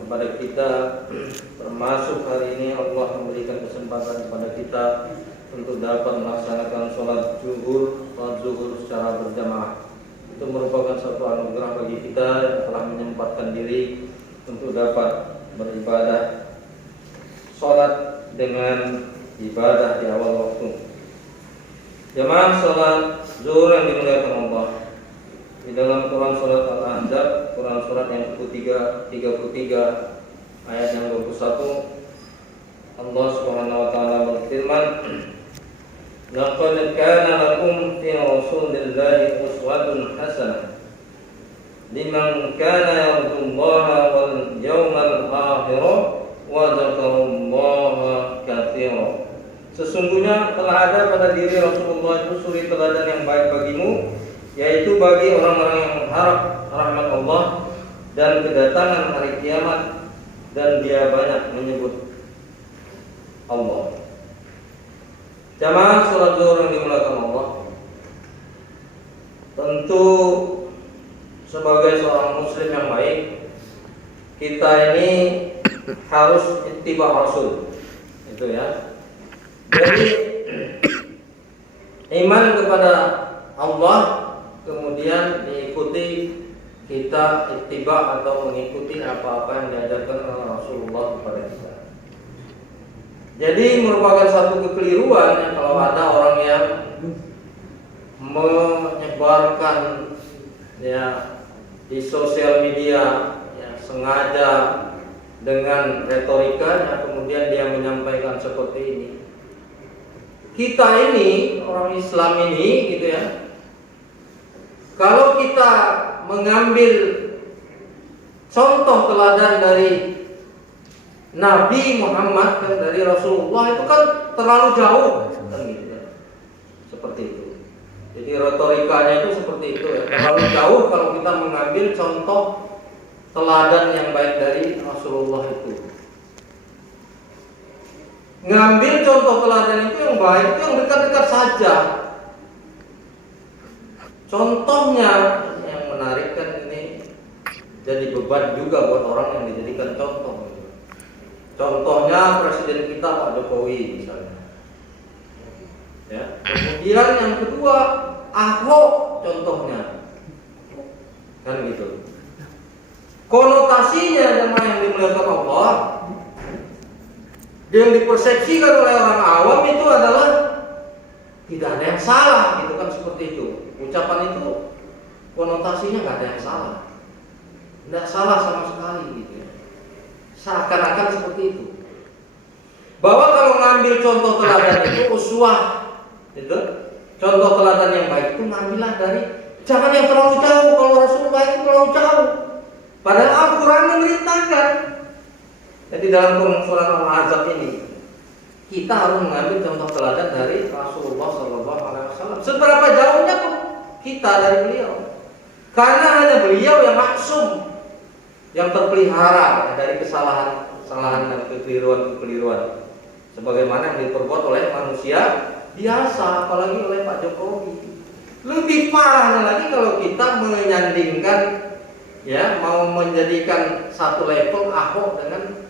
kepada kita, termasuk hari ini Allah memberikan kesempatan kepada kita untuk dapat melaksanakan sholat zuhur secara berjamaah. Itu merupakan satu anugerah bagi kita yang telah menyempatkan diri untuk dapat beribadah sholat dengan ibadah di awal waktu. Jamaah sholat zuhur yang dimuliakan Allah, di dalam Quran surat Al-Ahzab, Quran surat yang ke-33 ayat yang 21, Allah Subhanahu wa taala berfirman, "Laqad kana lakum fi Rasulillahi uswatun hasanah liman kana yarjullaha wal yawmal akhir wa dzakarallaha katsiran." Sesungguhnya telah ada pada diri Rasulullah itu suri teladan yang baik bagimu, yaitu bagi orang-orang yang mengharap rahmat Allah dan kedatangan hari kiamat, dan dia banyak menyebut Allah. Jamaah sholat zuhur yang dimuliakan Allah, tentu sebagai seorang muslim yang baik, kita ini harus ittiba Rasul, itu ya. Jadi iman kepada Allah, kemudian diikuti, kita ittiba atau mengikuti apa-apa yang diajarkan oleh Rasulullah kepada kita. Jadi merupakan satu kekeliruan ya, kalau ada orang yang menyebarkan ya di sosial media ya, sengaja dengan retorikanya, kemudian dia menyampaikan seperti ini. Kita ini orang Islam ini gitu ya, kalau kita mengambil contoh teladan dari Nabi Muhammad dan dari Rasulullah, itu kan terlalu jauh kan gitu ya. Seperti itu. Jadi retorikanya itu seperti itu ya. Terlalu jauh kalau kita mengambil contoh teladan yang baik dari Rasulullah itu. Ngambil contoh teladan itu yang baik, itu yang dekat-dekat saja. Contohnya yang menarik kan ini jadi beban juga buat orang yang dijadikan contoh. Contohnya presiden kita Pak Jokowi misalnya. Ya. Kemudian yang kedua Ahok contohnya, kan gitu. Konotasinya jemaah yang dimuliakan Allah, yang dipersepsikan oleh orang awam itu adalah tidak ada yang salah, gitu kan, seperti itu. Ucapan itu konotasinya nggak ada yang salah, tidak salah sama sekali, gitu ya. Seakan-akan seperti itu. Bahwa kalau ngambil contoh teladan itu uswah, gitu. Contoh teladan yang baik itu ngambillah dari, jangan yang terlalu jauh. Kalau Rasulullah itu terlalu jauh, padahal Al-Quran memerintahkan. Jadi dalam surat Al-Ahzab ini kita harus mengambil contoh teladan dari Rasulullah SAW. Seberapa jauhnya pun kita dari beliau, karena hanya beliau yang maksum, yang terpelihara dari kesalahan dan kekeliruan, sebagaimana yang diperbuat oleh manusia biasa, apalagi oleh Pak Jokowi. Lebih parahnya lagi kalau kita menyandingkan, ya, mau menjadikan satu level Ahok dengan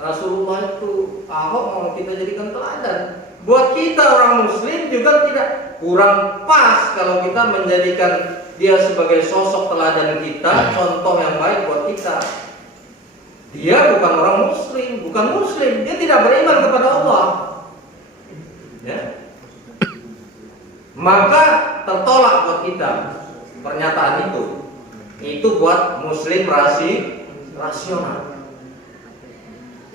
Rasulullah itu. Ahok mau kita jadikan teladan. Buat kita orang muslim juga tidak kurang pas kalau kita menjadikan dia sebagai sosok teladan kita, contoh yang baik buat kita. Dia bukan orang muslim, dia tidak beriman kepada Allah, ya. Maka tertolak buat kita pernyataan itu. Itu buat muslim rasional.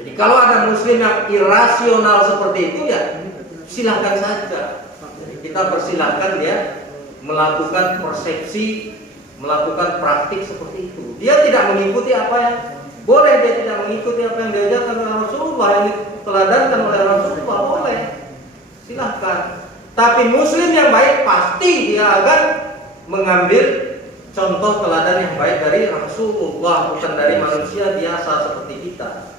Jadi kalau ada muslim yang irasional seperti itu, ya silahkan saja. Jadi kita persilahkan dia melakukan persepsi, melakukan praktik seperti itu. Dia tidak mengikuti apa yang boleh, dia tidak mengikuti apa yang diajarkan oleh Rasulullah, yang diteladankan oleh Rasulullah, boleh, silahkan. Tapi muslim yang baik pasti dia akan mengambil contoh teladan yang baik dari Rasulullah, bukan dari manusia biasa seperti kita,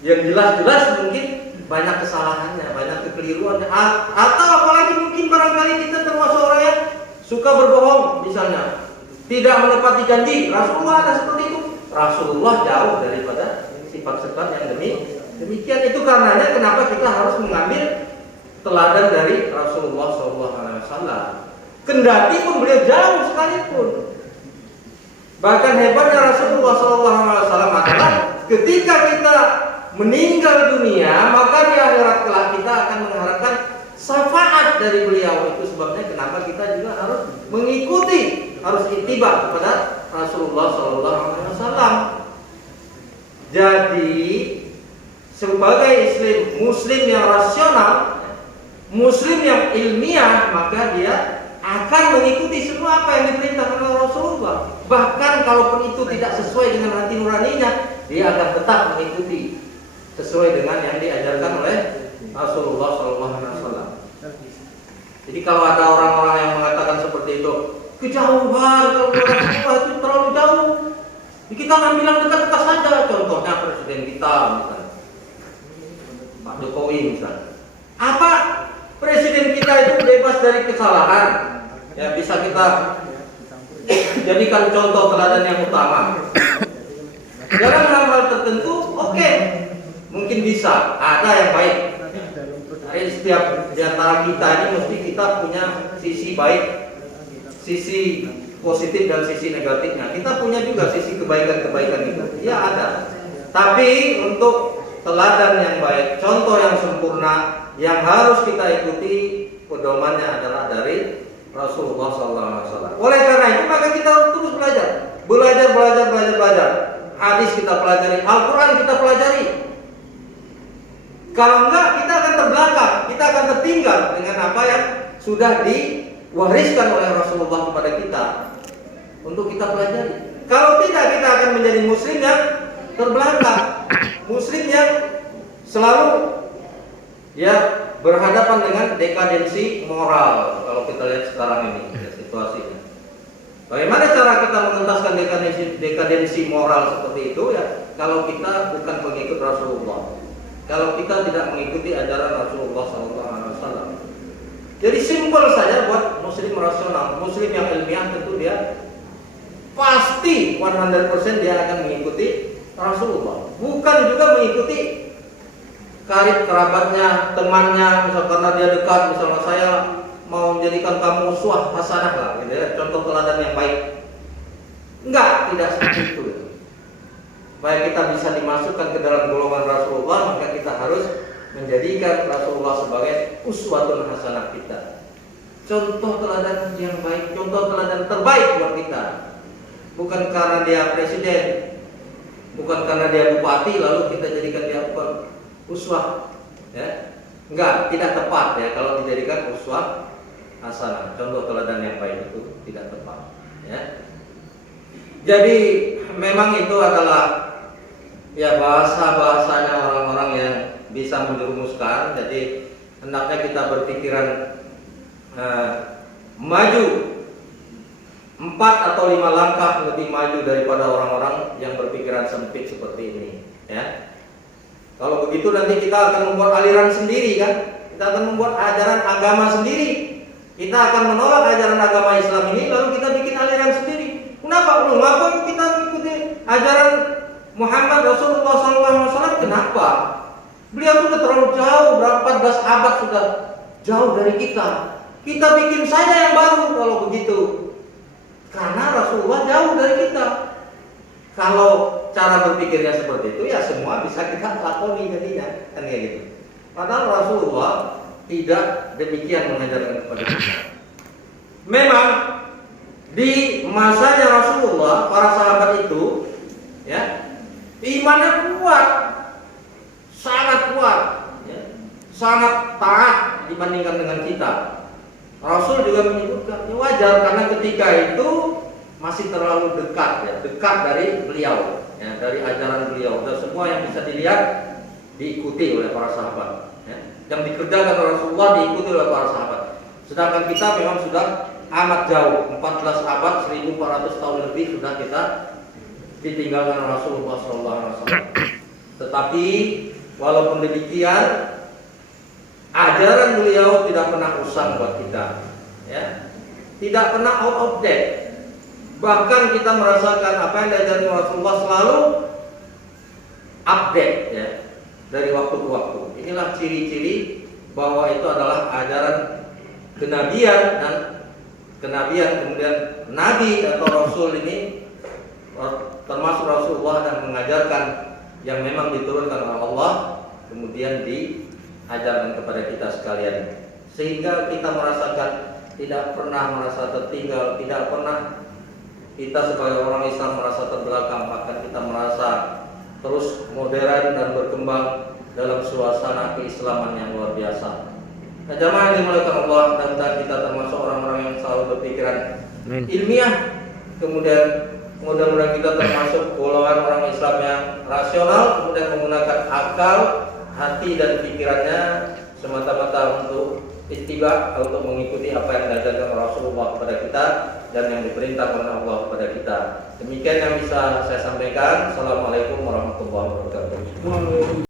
yang jelas-jelas mungkin banyak kesalahannya, banyak kekeliruannya, atau apalagi mungkin barangkali kita termasuk orang yang suka berbohong misalnya, tidak menepati janji. Rasulullah ada seperti itu, Rasulullah jauh daripada sifat-sifat yang demikian. Itu karenanya kenapa kita harus mengambil teladan dari Rasulullah SAW. Kendati pun beliau jauh sekalipun. Bahkan hebatnya Rasulullah SAW adalah ketika kita meninggal dunia, maka di akhirat kelak kita akan mengharapkan syafaat dari beliau. Itu sebabnya kenapa kita juga harus mengikuti, harus ittiba kepada Rasulullah SAW. Jadi sebagai Muslim yang rasional, Muslim yang ilmiah, maka dia akan mengikuti semua apa yang diperintahkan oleh Rasulullah. Bahkan kalaupun itu tidak sesuai dengan hati nuraninya, dia akan tetap mengikuti sesuai dengan yang diajarkan oleh Rasulullah SAW. Jadi kalau ada orang-orang yang mengatakan seperti itu, kejauhan kalau Rasulullah itu terlalu jauh, kita ambil yang dekat-dekat saja. Contohnya presiden kita, misalnya Pak Jokowi misalnya. Apa presiden kita itu bebas dari kesalahan? Ya, bisa kita jadikan contoh teladan yang utama. Dalam hal-hal tertentu, oke, mungkin bisa ada yang baik. Jadi setiap di antara kita ini mesti kita punya sisi baik, sisi positif dan sisi negatifnya. Kita punya juga sisi kebaikan-kebaikan itu. Ya ada. Tapi untuk teladan yang baik, contoh yang sempurna yang harus kita ikuti, pedomannya adalah dari Rasulullah SAW. Oleh karena itu maka kita harus terus belajar. Hadis kita pelajari, Al-Quran kita pelajari. Kalau enggak, kita akan terbelakang, kita akan tertinggal dengan apa yang sudah diwariskan oleh Rasulullah kepada kita untuk kita pelajari. Kalau tidak, kita akan menjadi Muslim yang terbelakang, Muslim yang selalu ya berhadapan dengan dekadensi moral. Kalau kita lihat sekarang ini ya, situasinya. Bagaimana cara kita mengentaskan dekadensi moral seperti itu ya? Kalau kita bukan pengikut Rasulullah, kalau kita tidak mengikuti ajaran Rasulullah SAW. Jadi simpel saja buat Muslim rasional, Muslim yang ilmiah tentu dia pasti 100% dia akan mengikuti Rasulullah, bukan juga mengikuti karib kerabatnya, temannya, misal karena dia dekat, misalnya saya mau menjadikan kamu uswah hasanah lah, gitu ya, contoh teladan yang baik. Enggak, tidak seperti itu. Supaya kita bisa dimasukkan ke dalam golongan Rasulullah, maka kita harus menjadikan Rasulullah sebagai uswatun hasanah kita. Contoh teladan yang baik, contoh teladan terbaik buat kita. Bukan karena dia presiden, bukan karena dia bupati, lalu kita jadikan dia uswah. Ya. Enggak, tidak tepat ya kalau dijadikan uswah hasanah. Contoh teladan yang baik itu tidak tepat. Ya. Jadi memang itu adalah ya bahasanya orang-orang yang bisa menjerumuskan. Jadi hendaknya kita berpikiran maju 4 atau 5 langkah lebih maju daripada orang-orang yang berpikiran sempit seperti ini. Ya. Kalau begitu nanti kita akan membuat aliran sendiri kan? Kita akan membuat ajaran agama sendiri. Kita akan menolak ajaran agama Islam ini, lalu kita bikin aliran sendiri. Kenapa? Mengapa kita mengikuti ajaran Muhammad Rasulullah SAW? Kenapa? Beliau sudah terlalu jauh, berapa 14 abad sudah jauh dari kita. Kita bikin saja yang baru kalau begitu. Karena Rasulullah jauh dari kita. Kalau cara berpikirnya seperti itu, ya semua bisa kita lakoni jadinya, kan kayak gitu. Padahal Rasulullah tidak demikian mengajarkan kepada kita. Memang di masanya Rasulullah, para sahabat itu, ya, imannya kuat, sangat kuat, ya, sangat taat dibandingkan dengan kita. Rasul juga menyebutkan, ya wajar karena ketika itu masih terlalu dekat, ya, dekat dari beliau, ya, dari ajaran beliau, dan semua yang bisa dilihat diikuti oleh para sahabat. Ya. Yang dikerjakan oleh Rasulullah diikuti oleh para sahabat. Sedangkan kita memang sudah amat jauh, 14 abad, 1400 tahun lebih sudah kita ditinggalkan Rasulullah SAW. Tetapi walaupun demikian, ajaran beliau tidak pernah usang buat kita, ya, tidak pernah out of date. Bahkan kita merasakan apa yang diajarkan Rasulullah selalu update ya, dari waktu ke waktu. Inilah ciri-ciri bahwa itu adalah ajaran kenabian, dan kenabian kemudian nabi atau rasul ini termasuk Rasulullah dan mengajarkan yang memang diturunkan oleh Allah kemudian diajarkan kepada kita sekalian, sehingga kita merasakan tidak pernah merasa tertinggal, tidak pernah kita sebagai orang Islam merasa terbelakang, bahkan kita merasa terus modern dan berkembang dalam suasana keislaman yang luar biasa. Nah, jamaah yang dimuliakan Allah, mudah-mudahan kita termasuk orang-orang yang selalu berpikiran ilmiah, kemudian mudah-mudahan kita termasuk golongan orang Islam yang rasional, kemudian menggunakan akal, hati dan pikirannya semata-mata untuk ittiba, untuk mengikuti apa yang diajarkan Rasulullah kepada kita dan yang diperintahkan oleh Allah kepada kita. Demikian yang bisa saya sampaikan. Assalamualaikum warahmatullahi wabarakatuh.